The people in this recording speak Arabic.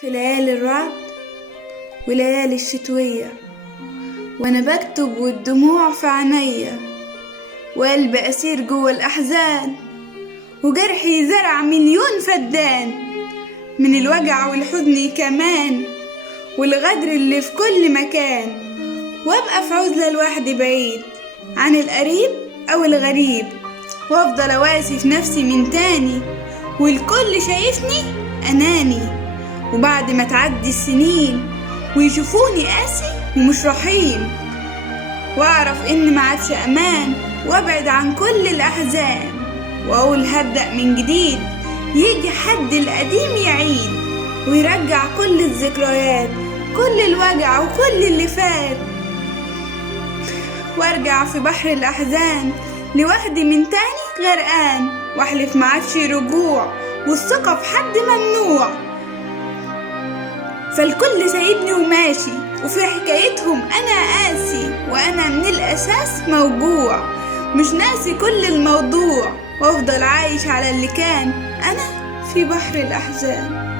في ليالي الرعد وليالي الشتوية، وانا بكتب والدموع في عينيا، وقلبي اسير جوه الاحزان، وجرحي زرع مليون فدان من الوجع والحزن كمان، والغدر اللي في كل مكان، وابقى في عزلة لوحدي بعيد عن القريب او الغريب، وافضل اواسي في نفسي من تاني، والكل شايفني اناني. وبعد ما تعدي السنين ويشوفوني قاسي ومش رحيم، واعرف ان ما عادش امان، وابعد عن كل الاحزان، واقول هبدأ من جديد، يجي حد القديم يعيد، ويرجع كل الذكريات، كل الوجع وكل اللي فات، وارجع في بحر الاحزان لوحدي من تاني غرقان، واحلف ما عادش رجوع، والثقة في حد ممنوع. فالكل سايبني وماشي، وفي حكايتهم انا قاسي، وانا من الاساس موجوع، مش ناسي كل الموضوع، وافضل عايش على اللي كان، انا في بحر الاحزان.